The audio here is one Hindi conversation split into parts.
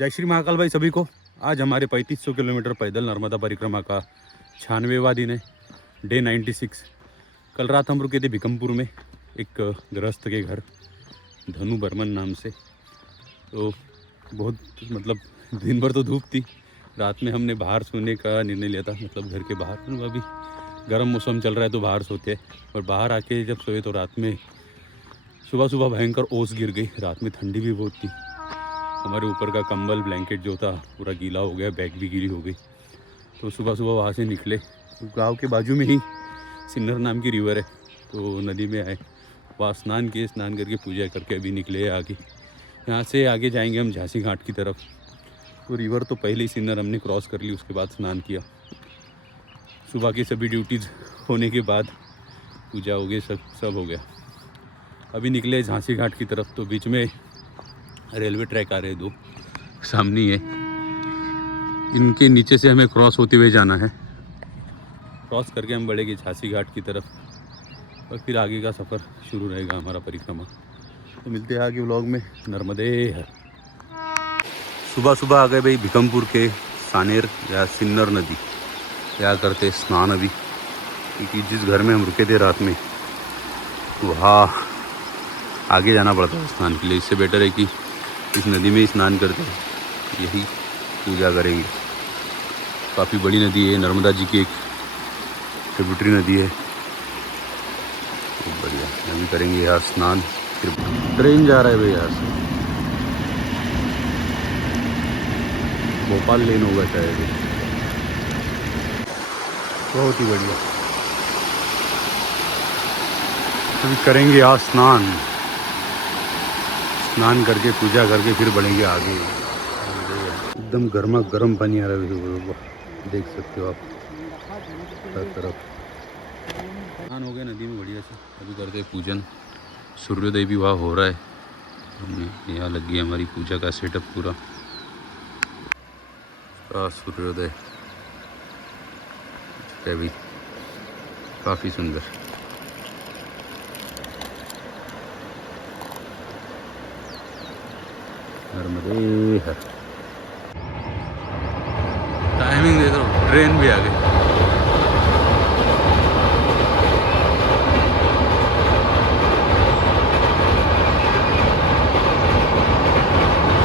जय श्री महाकाल भाई सभी को। आज हमारे 3500 किलोमीटर पैदल नर्मदा परिक्रमा का 96वां दिन है, डे 96। कल रात हम रुके थे भिकमपुर में एक गृहस्थ के घर, धनु बर्मन नाम से। तो बहुत दिन भर तो धूप थी, रात में हमने बाहर सोने का निर्णय लिया था, मतलब घर के बाहर। अभी गर्म मौसम चल रहा है तो बाहर सोते हैं, और बाहर आके जब सोए तो रात में सुबह भयंकर ओस गिर गई। रात में ठंडी भी बहुत थी, हमारे ऊपर का कंबल ब्लैंकेट जो था पूरा गीला हो गया, बैग भी गीली हो गई। तो सुबह वहाँ से निकले, तो गाँव के बाजू में ही सिन्नर नाम की रिवर है, तो नदी में आए, वहाँ स्नान किए, स्नान करके पूजा करके अभी निकले आगे। यहाँ से आगे जाएंगे हम झांसी घाट की तरफ। तो रिवर तो पहले ही सिन्नर हमने क्रॉस कर ली, उसके बाद स्नान किया। सुबह की सभी ड्यूटीज़ होने के बाद पूजा हो गई, सब हो गया। अभी निकले झांसी घाट की तरफ, तो बीच में रेलवे ट्रैक आ रहे हैं दो, सामने है। इनके नीचे से हमें क्रॉस होते हुए जाना है, क्रॉस करके हम बढ़ेंगे झांसी घाट की तरफ, और फिर आगे का सफ़र शुरू रहेगा हमारा परिक्रमा। तो मिलते हैं आगे व्लॉग में। नर्मदे हर। सुबह आ गए भाई भिकमपुर के सानेर या सिन्नर नदी, क्या करते स्नान अभी, क्योंकि जिस घर में हम रुके थे रात में वहाँ आगे जाना पड़ता है स्नान के लिए। इससे बेटर है कि इस नदी में ही स्नान करते हैं, यही पूजा करेंगे। काफ़ी बड़ी नदी है, नर्मदा जी की एक ट्रिब्यूटरी नदी है, बहुत बढ़िया। अभी करेंगे यहाँ स्नान, फिर ट्रेन जा रहा है भाई यहाँ से, भोपाल लेन होगा शायद। बहुत ही बढ़िया। अभी करेंगे यहाँ स्नान करके पूजा करके फिर बढ़ेंगे आगे। एकदम गर्मा गर्म पानी आ रहा है, देख सकते हो आप हर तरफ। स्नान हो गया नदी में बढ़िया से, अभी करते हैं पूजन। सूर्योदय भी वहाँ हो रहा है, यहाँ लग गई हमारी पूजा का सेटअप पूरा। सूर्योदय भी काफ़ी सुंदर। नर्मदे हर। टाइमिंग देख रहा, ट्रेन भी आ गई।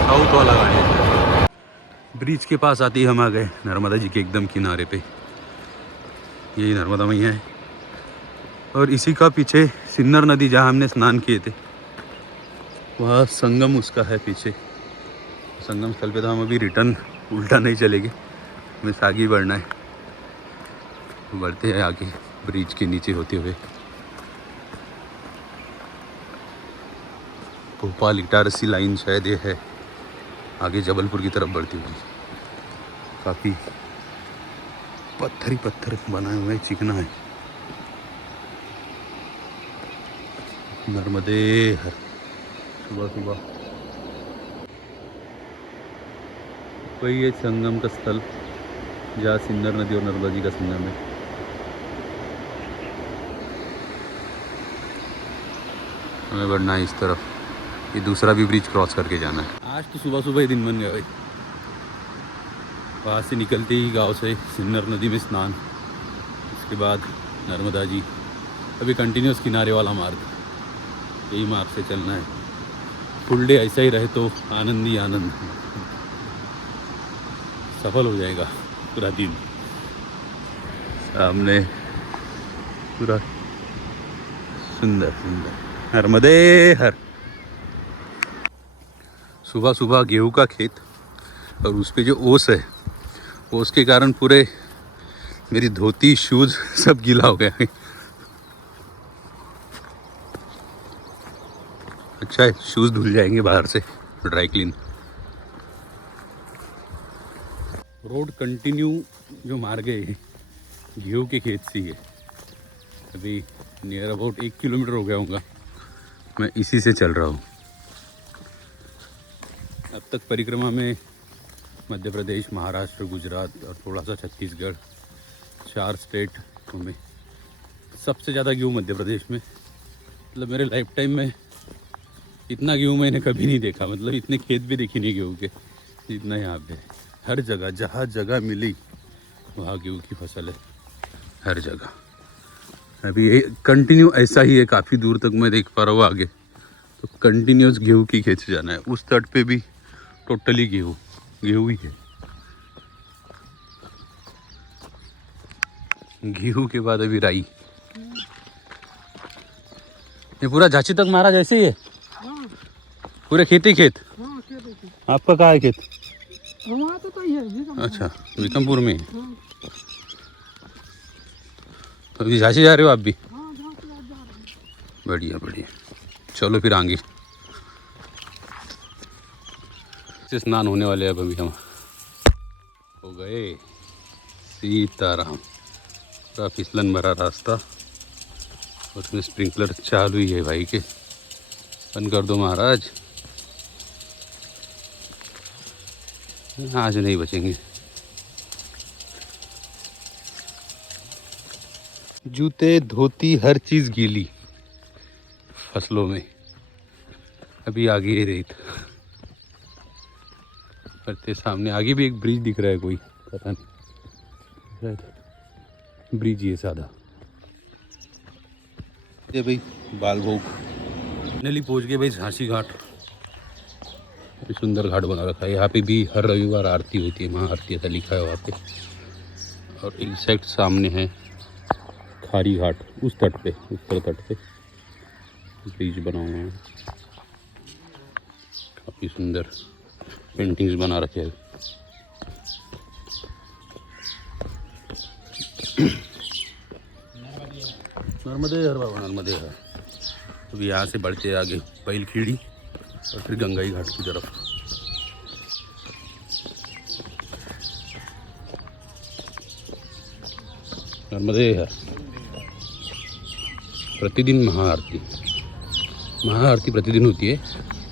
साउथ वाला गाड़ी है। ब्रिज के पास आती हम आ गए, नर्मदा जी के एकदम किनारे पे। यही नर्मदा मैया है, और इसी का पीछे सिन्नर नदी जहाँ हमने स्नान किए थे, वहाँ संगम उसका है पीछे। संगम स्थल पे तो हम अभी रिटर्न उल्टा नहीं चलेंगे, हमें आगे बढ़ना है। बढ़ते हैं आगे ब्रिज के नीचे होते हुए। भोपाल इटारसी लाइन शायद ये है, आगे जबलपुर की तरफ बढ़ती हुई। काफ़ी पत्थर बनाए हुए, चिकना है। नर्मदे हर। सुबह वही है संगम का स्थल, जहाँ सिन्नर नदी और नर्मदा जी का संगम है। हमें बढ़ना है इस तरफ, ये दूसरा भी ब्रिज क्रॉस करके जाना है। आज तो सुबह ही दिन बन गया भाई। वहाँ से निकलते ही गांव से सिन्नर नदी में स्नान, उसके बाद नर्मदा जी। अभी कंटिन्यूस किनारे वाला मार्ग, यही मार्ग से चलना है। फुल डे ऐसा ही रहे तो आनंद ही आनंद, सफल हो जाएगा पूरा दिन। सामने पूरा सुंदर नर्मदे हर। सुबह गेहूं का खेत, और उस पे जो ओस है, ओस के कारण पूरे मेरी धोती शूज सब गीला हो गया है। अच्छा है, शूज धुल जाएंगे बाहर से, ड्राई क्लीन। रोड कंटिन्यू जो मार्ग है गेहूँ के खेत से है। अभी नियर अबाउट 1 किलोमीटर हो गया होगा, मैं इसी से चल रहा हूँ। अब तक परिक्रमा में मध्य प्रदेश, महाराष्ट्र, गुजरात और थोड़ा सा छत्तीसगढ़, 4 स्टेट में। सबसे ज़्यादा गेहूँ मध्य प्रदेश में, मतलब मेरे लाइफ टाइम में इतना गेहूँ मैंने कभी नहीं देखा, मतलब इतने खेत भी देखे नहीं गेहूँ के। इतना यहाँ पे हर जगह जहाँ जगह मिली वहाँ गेहूँ की फसल है, हर जगह। अभी ये कंटिन्यू ऐसा ही है, काफ़ी दूर तक मैं देख पा रहा हूँ आगे, तो कंटिन्यूस गेहूँ की खेत से जाना है। उस तट पे भी टोटली गेहूँ ही है। गेहूँ के बाद अभी राई। ये पूरा झांसी तक मारा जैसे ही है, पूरे खेती खेत। आपका कहाँ है खेत? तो ही है। अच्छा, विक्रमपुर में। तो अभी झांसी जा रहे हो आप भी? बढ़िया बढ़िया, चलो फिर आगे से स्नान होने वाले अब अभी हम हो गए। सीताराम, पूरा फिसलन भरा रास्ता और उसमें स्प्रिंकलर चालू ही है भाई के। बंद कर दो महाराज, आज नहीं बचेंगे। जूते धोती हर चीज़ गीली फसलों में। अभी आगे ही रेत करते, सामने आगे भी एक ब्रिज दिख रहा है, कोई पता नहीं शायद ब्रिज ये सादा। ये भाई बालभोग फाइनली पहुंच गए भाई झांसी घाट। सुंदर घाट बना रखा है, यहाँ पे भी हर रविवार आरती होती है, महाआरती ऐसा लिखा है वहाँ पे। और एग्जैक्ट सामने है खारी घाट, उस तट पे, उत्तर तट पे ब्रिज बना हुआ है, काफ़ी सुंदर पेंटिंग्स बना रखे हैं। नर्मदे हर बाबा, नर्मदे हर। अभी यहाँ से बढ़ते आगे बैलखेड़ी और फिर गंगाई घाट की तरफ। नर्मदे हर। प्रतिदिन महाआरती प्रतिदिन होती है,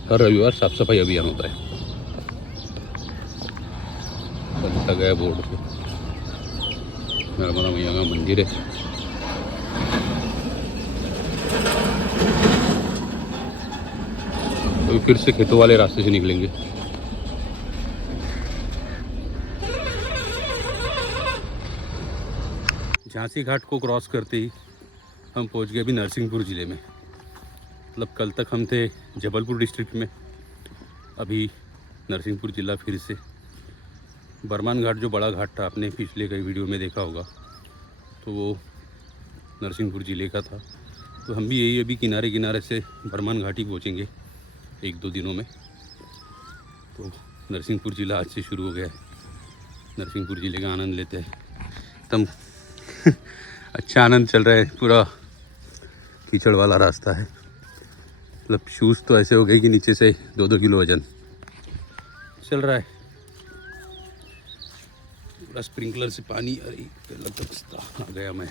हर रविवार साफ सफाई अभियान होता है। बनता गया बोर्ड पे, नर्मदा मैया का मंदिर है। तो फिर से खेतों वाले रास्ते से निकलेंगे। झांसी घाट को क्रॉस करते ही हम पहुंच गए अभी नरसिंहपुर ज़िले में। मतलब कल तक हम थे जबलपुर डिस्ट्रिक्ट में, अभी नरसिंहपुर ज़िला फिर से। बरमान घाट जो बड़ा घाट था, आपने पिछले कई वीडियो में देखा होगा, तो वो नरसिंहपुर ज़िले का था। तो हम भी यही अभी किनारे किनारे से बरमान घाट ही पहुँचेंगे 1-2 दिनों में। तो नरसिंहपुर ज़िला आज से शुरू हो गया है, नरसिंहपुर ज़िले का आनंद लेते हैं एकदम। अच्छा आनंद चल रहा है, पूरा कीचड़ वाला रास्ता है। मतलब शूज़ तो ऐसे हो गए कि नीचे से 2-2 किलो वजन चल रहा है। पूरा स्प्रिंकलर से पानी, अरे लगता आ गया मैं।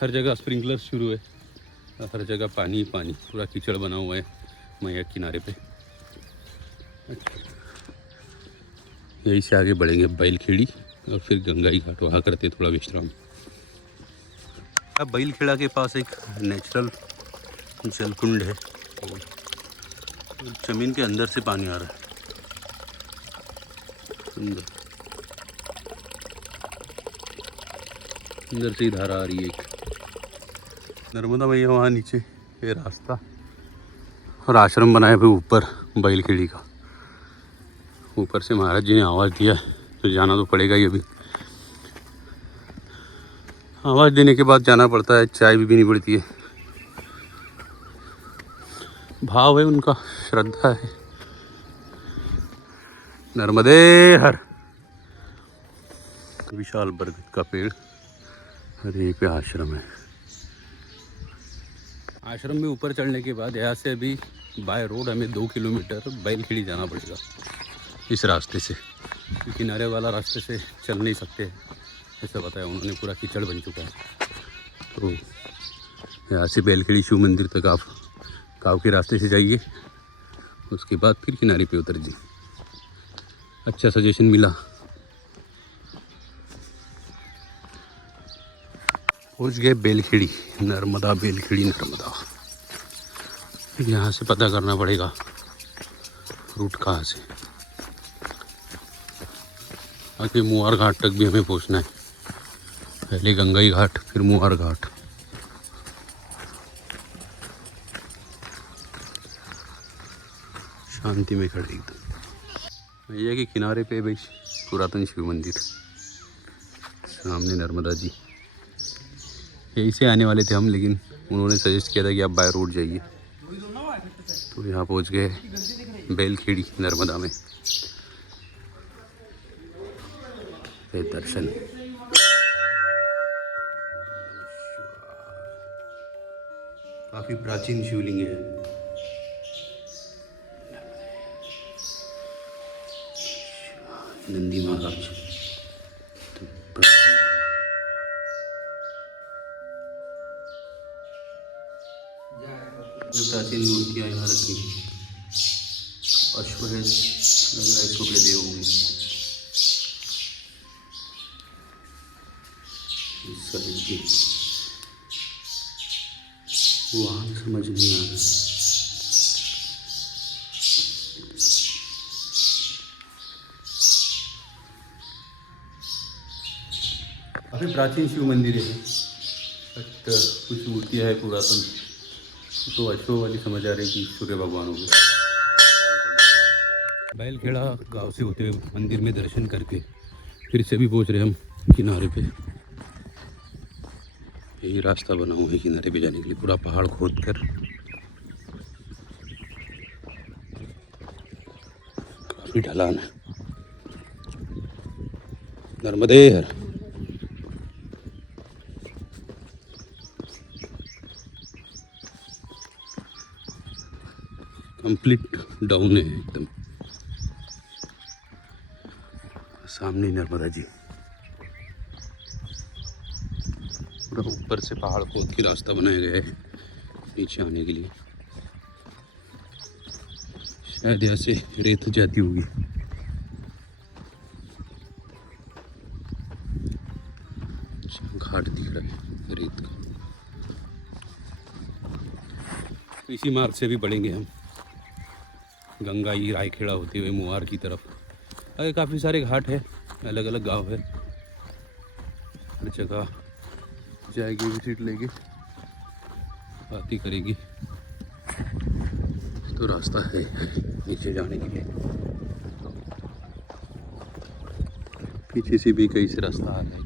हर जगह स्प्रिंकलर शुरू है, हर जगह पानी पानी, पूरा कीचड़ बना हुआ है मैया किनारे पे। यहीं से आगे बढ़ेंगे बैलखेड़ी और फिर गंगाई घाट, वहाँ करते थोड़ा विश्राम। अब बैलखेड़ा के पास एक नेचुरल जलकुंड है, जमीन के अंदर से पानी आ रहा है, सुंदर अंदर से ही धारा आ रही है एक। नर्मदा मैया वहाँ नीचे ये रास्ता और आश्रम बनाया फिर ऊपर बैलखेड़ी का। ऊपर से महाराज जी ने आवाज़ दिया तो जाना तो पड़ेगा ही। अभी आवाज़ देने के बाद जाना पड़ता है, चाय भी पीनी पड़ती है। भाव है उनका, श्रद्धा है। नर्मदे हर। विशाल बरगद का पेड़ और यहीं पे आश्रम है। आश्रम में ऊपर चढ़ने के बाद यहाँ से अभी बाय रोड हमें 2 किलोमीटर बैलखेड़ी जाना पड़ेगा इस रास्ते से, किनारे वाला रास्ते से चल नहीं सकते, ऐसा बताया उन्होंने, पूरा कीचड़ बन चुका है। तो यहाँ से बैलखेड़ी शिव मंदिर तक आप गाँव के रास्ते से जाइए, उसके बाद फिर किनारे पे उतर जी। अच्छा सजेशन मिला। पहुँच गए बैलखेड़ी, नर्मदा बैलखेड़ी नर्मदा। यहाँ से पता करना पड़ेगा रूट कहाँ से। आगे मुआर घाट तक भी हमें पहुँचना है। पहले गंगाई घाट फिर मुआर घाट। शांति में खड़े एकदम। भैया के किनारे पे भाई पुरातन शिव मंदिर, सामने नर्मदा जी। यहीं से आने वाले थे हम, लेकिन उन्होंने सजेस्ट किया था कि आप बाय रोड जाइए, तो यहाँ पहुँच गए बेलखेड़ी नर्मदा में। ये दर्शन। काफी प्राचीन शिवलिंग है। नंदी महाराज प्राचीन मूर्तियाँ यहाँ रखी। अश्व है, लग रहा है छोटे देव होंगे। वहाँ समझ नहीं आ रहा। काफ़ी प्राचीन शिव मंदिर है, बट कुछ मूर्तियाँ है पुरातन, तो अश्व वाली समझ आ रही कि सूर्य भगवान हो गए। बैलखेड़ा गांव से होते हुए मंदिर में दर्शन करके फिर से भी पहुंच रहे हम किनारे पे। यही रास्ता बना हुआ है किनारे पे जाने के लिए, पूरा पहाड़ खोद कर। काफी ढलान है। नर्मदे हर। कंप्लीट डाउन है एकदम। सामने नर्मदा जी। पूरा ऊपर से पहाड़ खोद के रास्ता बनाया गया है नीचे आने के लिए। शायद यहाँ से रेत जाती होगी। घाट दिख रहा है रेत का। इसी मार्ग से भी बढ़ेंगे हम गंगाई रायखेड़ा होते हुए मुआर की तरफ। आगे काफ़ी सारे घाट है, अलग अलग गांव है, हर जगह जाएगी विजिट लेगी, बात ही करेगी। तो रास्ता है नीचे जाने के लिए। पीछे से भी कई से रास्ता आ रहा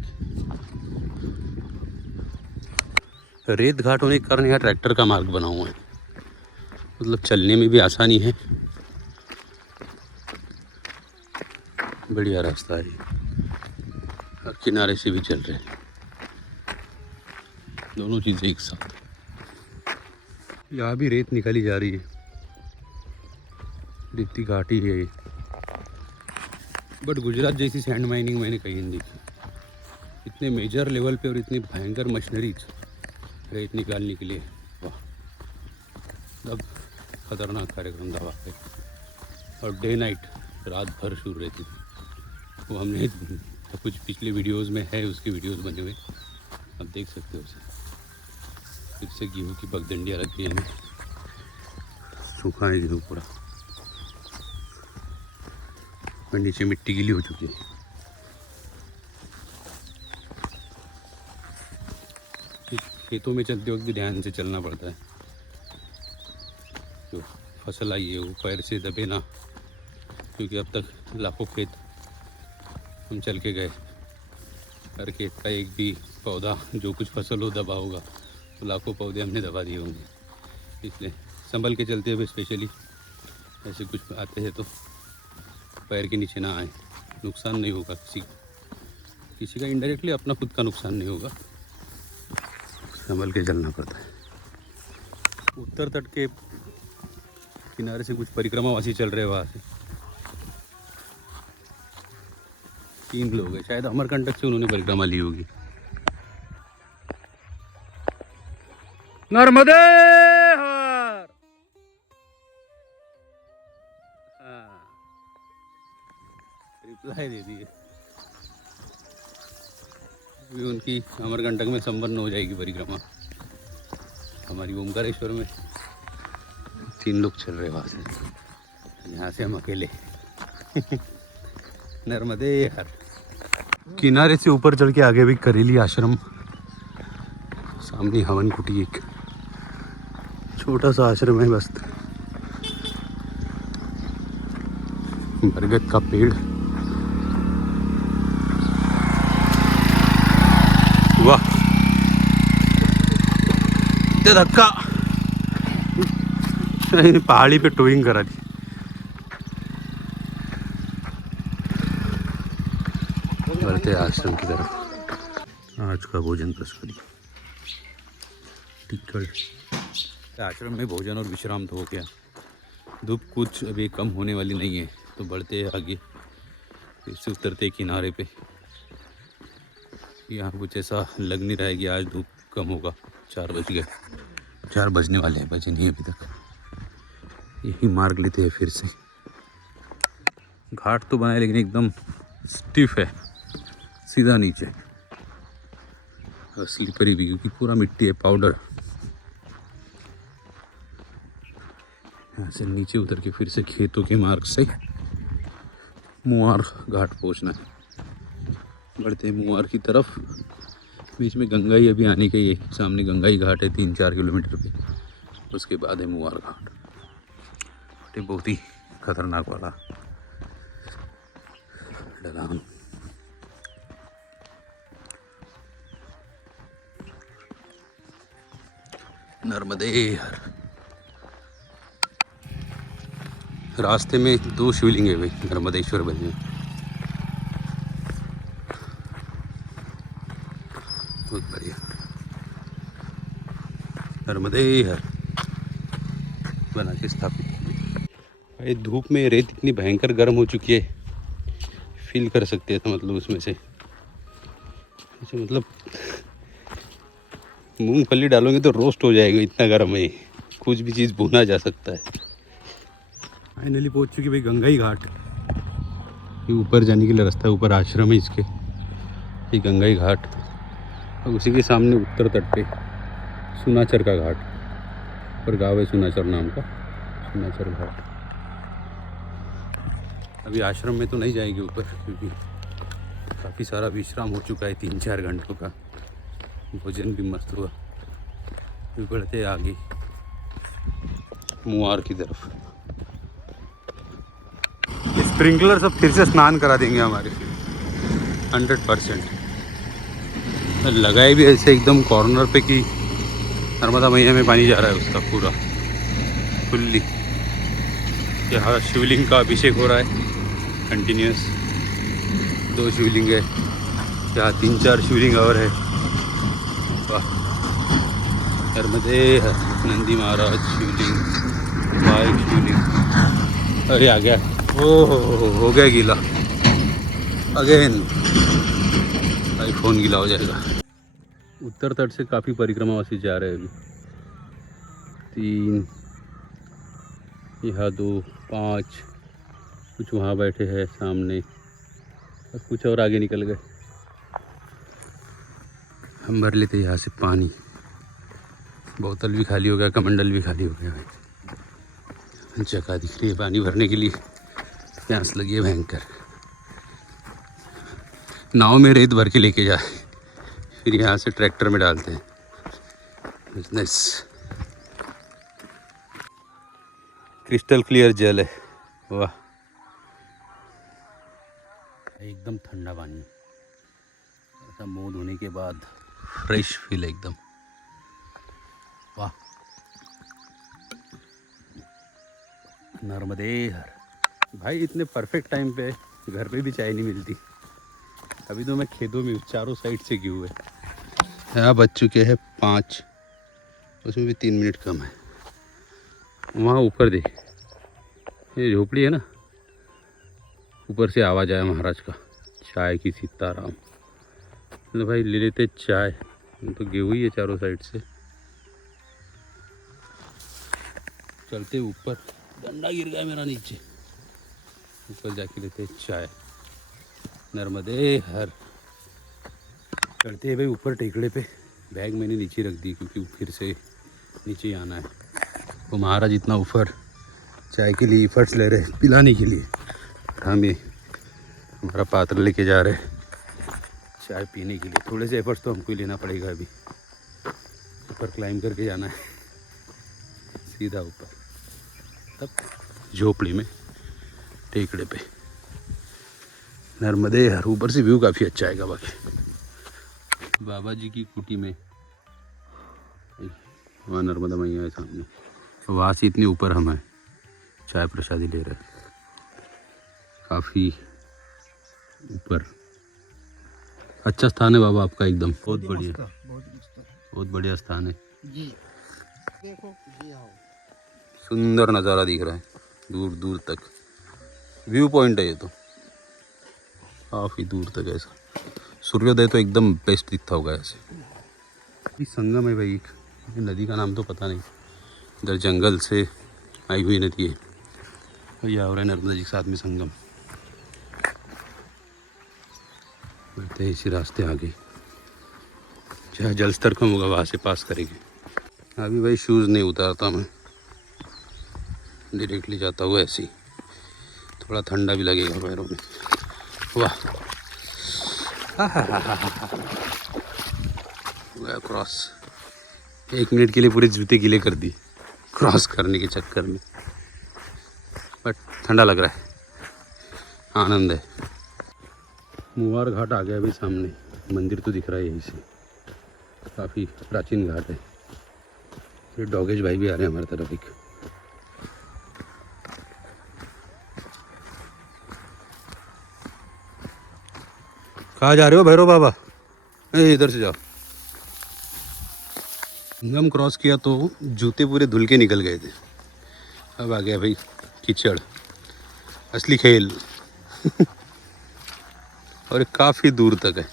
है। रेत घाट होने के कारण यहाँ ट्रैक्टर का मार्ग बना हुआ है, मतलब चलने में भी आसानी है। बढ़िया रास्ता है और किनारे से भी चल रहे हैं, दोनों चीज़ें एक साथ। यहाँ भी रेत निकाली जा रही है, रेती घाटी है, बट गुजरात जैसी सैंड माइनिंग मैंने कहीं नहीं देखी। इतने मेजर लेवल पे और इतनी भयंकर मशीनरीज रेत निकालने के लिए, वाह। अब खतरनाक कार्यक्रम था वाकई। और डे नाइट रात भर शुरू रहती थी, वो हमने तो कुछ पिछले वीडियोस में है, उसके वीडियोस बने हुए, आप देख सकते हो उसे। फिर से गेहूँ की पगडंडियाँ रखी है, हमें सूखा है गेहूँ पूरा, और नीचे मिट्टी गीली हो चुकी है। खेतों में चलते वक्त भी ध्यान से चलना पड़ता है, जो फसल आई है वो पैर से दबे ना, क्योंकि अब तक लाखों खेत हम चल के गए, हर खेत का एक भी पौधा जो कुछ फसल हो दबा होगा, तो लाखों पौधे हमने दबा दिए होंगे। इसलिए संभल के चलते हुए स्पेशली ऐसे कुछ आते हैं तो पैर के नीचे ना आए, नुकसान नहीं होगा किसी का इनडायरेक्टली, अपना खुद का नुकसान नहीं होगा। संभल के चलना पड़ता है। उत्तर तट के किनारे से कुछ परिक्रमावासी चल रहे हैं, वहाँ से 3 लोग हैं, शायद अमरकंटक से उन्होंने परिक्रमा ली होगी। नर्मदे हर। रिप्लाई दे दिए। अभी उनकी अमरकंटक में संपन्न हो जाएगी परिक्रमा, हमारी ओमकारेश्वर में 3 लोग चल रहे वहाँ से, यहाँ से हम अकेले। नर्मदे हर। किनारे से ऊपर चल के आगे भी करेली आश्रम, सामने हवन कुटी, एक छोटा सा आश्रम है बस। बरगद का पेड़, वाह धक्का पहाड़ी पे टोइंग करा दी। बढ़ते आश्रम की तरफ। आज का भोजन प्रस्तुति टिक्कड़। आश्रम में भोजन और विश्राम तो हो गया। धूप कुछ अभी कम होने वाली नहीं है, तो बढ़ते आगे, फिर से उतरते किनारे पे। यहाँ कुछ ऐसा लग नहीं रहा है कि आज धूप कम होगा। 4 बज गए, 4 बजने वाले हैं, बजे नहीं अभी तक। यही मार्ग लेते हैं फिर से। घाट तो बनाए लेकिन एकदम स्टिफ है, सीधा नीचे, और स्लिपरी भी, क्योंकि पूरा मिट्टी है, पाउडर। यहाँ से नीचे उतर के फिर से खेतों के मार्ग से मुआर घाट पहुँचना है। बढ़ते हैं मुआर की तरफ। बीच में गंगाई अभी आने का ही है, सामने गंगाई घाट है 3-4 किलोमीटर पे, उसके बाद है मुआर घाट। बहुत ही खतरनाक वाला ढलान। नर्मदे हर। रास्ते में 2 शिवलिंग है भाई, नर्मदेश्वर बने। बहुत बढ़िया। नर्मदे हर बना के स्थापित। भाई धूप में रेत इतनी भयंकर गर्म हो चुकी है, फील कर सकते हैं। तो मतलब उसमें से मतलब मूंगफली डालोगे तो रोस्ट हो जाएगा, इतना गर्म है। कुछ भी चीज़ भुना जा सकता है। फाइनली पहुंच चुकी भाई गंगाई घाट। ये ऊपर जाने के लिए रास्ता है, ऊपर आश्रम है इसके, ये गंगाई घाट। और उसी के सामने उत्तर तट पे सुनाचर का घाट, पर गाँव है सुनाचर नाम का, सुनाचर घाट। अभी आश्रम में तो नहीं जाएंगे ऊपर, क्योंकि काफ़ी सारा विश्राम हो चुका है, 3-4 घंटों का। भोजन भी मस्त हुआ। फिर बढ़ते आगे मुआर की तरफ। स्प्रिंकलर सब फिर से स्नान करा देंगे हमारे 100%। लगाए भी ऐसे एकदम कॉर्नर पे कि नर्मदा मैया में पानी जा रहा है उसका पूरा फुल्ली। यहाँ शिवलिंग का अभिषेक हो रहा है कंटिन्यूस। 2 शिवलिंग है यहाँ, 3-4 शिवलिंग और है। वाह, नर्मदे नंदी महाराज शिवलिंग, वाइट शिवलिंग। अरे आ गया, ओ हो गया गीला अगेन, भाई फ़ोन गीला हो जाएगा। उत्तर तट से काफ़ी परिक्रमावासी जा रहे हैं अभी। 3 यहाँ, 2, 5, कुछ वहाँ बैठे हैं सामने, और कुछ और आगे निकल गए। हम भर लेते यहाँ से पानी। बोतल भी खाली हो गया, कमंडल भी खाली हो गया भाई। जगह दिख रही है पानी भरने के लिए, प्यास लगी है भयंकर। नाव में रेत भर के लेके जाए, फिर यहाँ से ट्रैक्टर में डालते हैं। बिजनेस। क्रिस्टल क्लियर जल है, वाह, एकदम ठंडा पानी। ऐसा मुंह धोने के बाद फ्रेश फील एकदम, वाह। नर्मदे हर। भाई इतने परफेक्ट टाइम पे घर पे भी चाय नहीं मिलती। अभी तो मैं खेतों में चारों साइड से गिर हुए। यहाँ बज चुके हैं 5, उसमें भी 3 मिनट कम है। वहाँ ऊपर देख, ये झोपड़ी है ना, ऊपर से आवाज़ आया महाराज का, चाय की सीताराम। तो भाई ले लेते चाय, तो गेहूं ही है चारों साइड से। चलते ऊपर, डंडा गिर गया मेरा नीचे। ऊपर जाके लेते चाय। नर्मदे हर। चढ़ते हैं भाई ऊपर टेकड़े पे। बैग मैंने नीचे रख दी, क्योंकि फिर से नीचे आना है। वो महाराज इतना ऊपर चाय के लिए एफर्ट्स ले रहे पिलाने के लिए, हमें हमारा पात्र लेके जा रहे चाय पीने के लिए। थोड़े से एफर्ट्स तो हमको ही लेना पड़ेगा। अभी ऊपर क्लाइंब करके जाना है सीधा ऊपर, तब झोपड़ी में टेकड़े पे नर्मदे हर ऊपर से व्यू काफ़ी अच्छा आएगा। बाकी बाबा जी की कुटी में वहाँ नर्मदा मैया है सामने, वहाँ से इतने ऊपर हम हैं चाय प्रसादी ले रहे हैं, काफ़ी ऊपर। अच्छा स्थान है बाबा आपका, एकदम बहुत बढ़िया, बहुत बढ़िया स्थान है जी। देखो ये आओ, सुंदर नज़ारा दिख रहा है दूर दूर तक, व्यू पॉइंट है ये तो काफ़ी दूर तक ऐसा। सूर्योदय तो एकदम बेस्ट दिखता होगा ऐसे। ये संगम है भाई, एक नदी का नाम तो पता नहीं, इधर जंगल से आई हुई नदी है, ये हो रहा है नर्मदा जी के साथ में संगम। बढ़ते हैं इसी रास्ते आगे, जहाँ जल स्तर कम होगा वहाँ से पास करेंगे। अभी भाई शूज़ नहीं उतारता मैं, डायरेक्टली जाता हुआ ऐसे ही, थोड़ा ठंडा भी लगेगा पैरों में। वाह क्रॉस, 1 मिनट के लिए पूरे जूते गीले कर दिए क्रॉस करने के चक्कर में, बट ठंडा लग रहा है, आनंद है। मुवार घाट आ गया अभी सामने, मंदिर तो दिख रहा है यहीं से, काफ़ी प्राचीन घाट है। ये डॉगेज भाई भी आ रहे हैं हमारी तरफ। एक कहाँ जा रहे हो भैरव बाबा? इधर से जाओ। संगम क्रॉस किया तो जूते पूरे धुल के निकल गए थे, अब आ गया भाई कीचड़, असली खेल और काफ़ी दूर तक है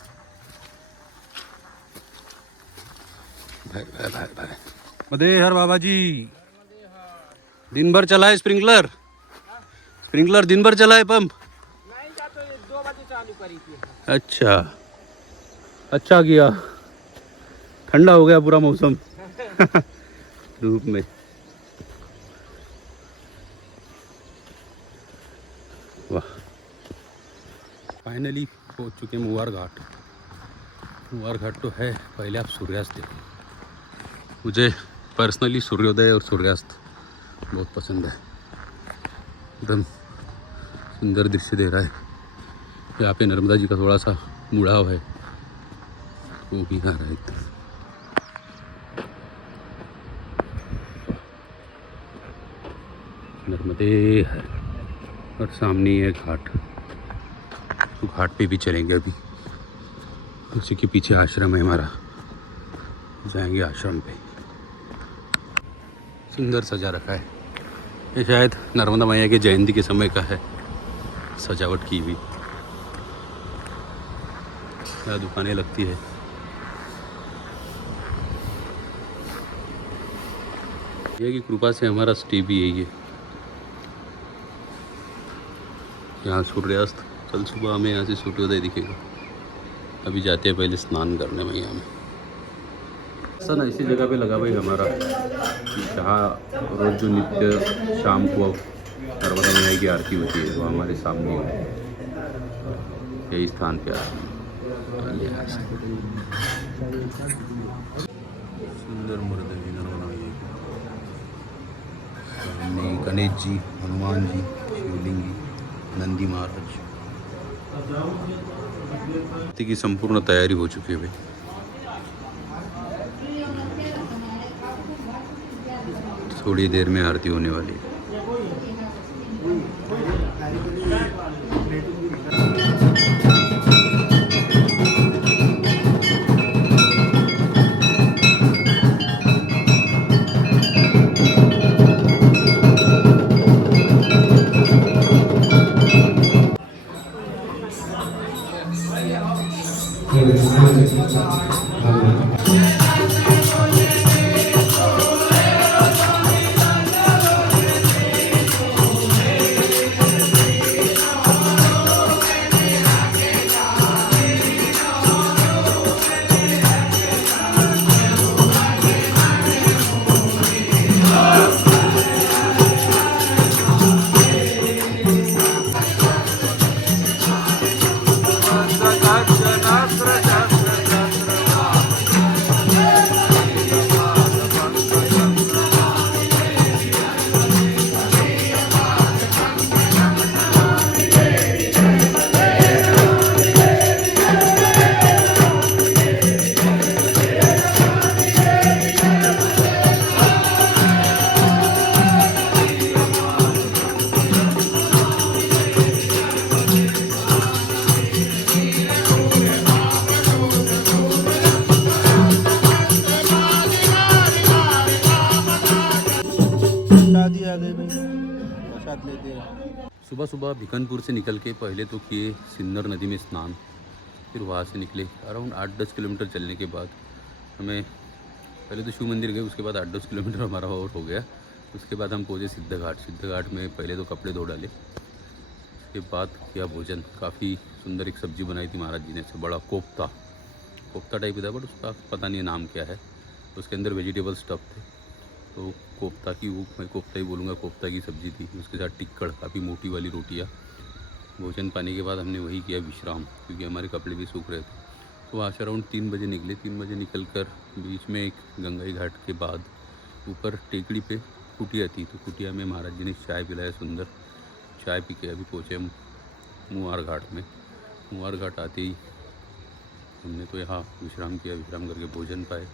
भाई भाई भाई भाई। मदे हर बाबा जी, दिन भर चला है स्प्रिंकलर, स्प्रिंकलर दिन भर चला है पंप? नहीं जा तो 2 बजे चालू करी थी। अच्छा अच्छा किया, ठंडा हो गया पूरा मौसम धूप में। वाह, फाइनली पहुंच चुके हैं मुवार घाट। मुवार घाट तो है, पहले आप सूर्यास्त देखो। मुझे पर्सनली सूर्योदय और सूर्यास्त बहुत पसंद है, एकदम सुंदर दृश्य दे रहा है। यहाँ पे नर्मदा जी का थोड़ा सा मुड़ाव है, वो भी आ रहा है एकदम। नर्मदे है और सामने है घाट, तो घाट पे भी चलेंगे अभी। उसी के पीछे आश्रम है हमारा, जाएंगे आश्रम पे। सुंदर सजा रखा है, ये शायद नर्मदा मैया के जयंती के समय का है, सजावट की हुई। क्या दुकानें लगती है। ये की कृपा से हमारा स्टे भी यही है। यहाँ सूर्यास्त, कल सुबह हमें यहाँ से सूर्योदय दिखेगा। अभी जाते हैं पहले स्नान करने में। यहाँ में सन ऐसी जगह पे लगा भाई हमारा, जहाँ रोज जो नित्य शाम को नर्मदा मैया की आरती होती है, वो हमारे सामने है, यही स्थान पे आरती। सुंदर मूर्ति नर्मदा मैया की, सामने गणेश जी, हनुमान जी, शिवलिंगी, नंदी महाराज की संपूर्ण तैयारी हो चुकी है भाई। थोड़ी देर में आरती होने वाली है। जी आ गई भाई, प्रसाद लेते हैं। सुबह सुबह भिकनपुर से निकल के पहले तो किए सिन्नर नदी में स्नान, फिर वहाँ से निकले। अराउंड 8-10 किलोमीटर चलने के बाद हमें, पहले तो शिव मंदिर गए, उसके बाद 8-10 किलोमीटर हमारा और हो गया। उसके बाद हम पहुँचे सिद्ध घाट। सिद्ध घाट में पहले तो कपड़े धो डाले, उसके बाद किया भोजन। काफ़ी सुंदर एक सब्जी बनाई थी महाराज जी ने, से बड़ा कोफ्ता, कोफ्ता टाइप था बट उसका पता नहीं नाम क्या है। उसके अंदर वेजिटेबल स्टफ थे, तो कोफ्ता की, वो मैं कोफ्ता ही बोलूँगा, कोफ्ता की सब्ज़ी थी। उसके साथ टिक्कड़, काफ़ी मोटी वाली रोटियाँ। भोजन पाने के बाद हमने वही किया विश्राम, क्योंकि हमारे कपड़े भी सूख रहे थे। तो वहाँ से अराउंड 3 बजे निकले। 3 बजे निकल कर बीच में एक गंगाई घाट के बाद ऊपर टेकड़ी पे कुटिया थी, तो कुटिया में महाराज जी ने चाय पिलाया सुंदर। चाय पी के अभी पहुँचे हम मुआर घाट में। मुआर घाट आते ही हमने तो यहाँ विश्राम किया। विश्राम करके भोजन पाए।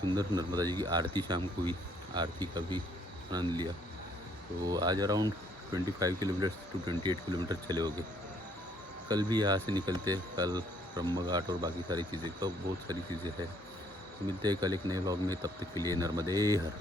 सुंदर नर्मदा जी की आरती शाम को हुई, आरती का भी आनंद लिया। तो आज अराउंड 25 किलोमीटर टू 28 किलोमीटर चले होंगे। कल भी यहाँ से निकलते, कल ब्रह्म घाट और बाकी सारी चीज़ें, तो बहुत सारी चीज़ें हैं। तो मिलते हैं कल एक नए व्लॉग में, तब तक के लिए नर्मदे हर।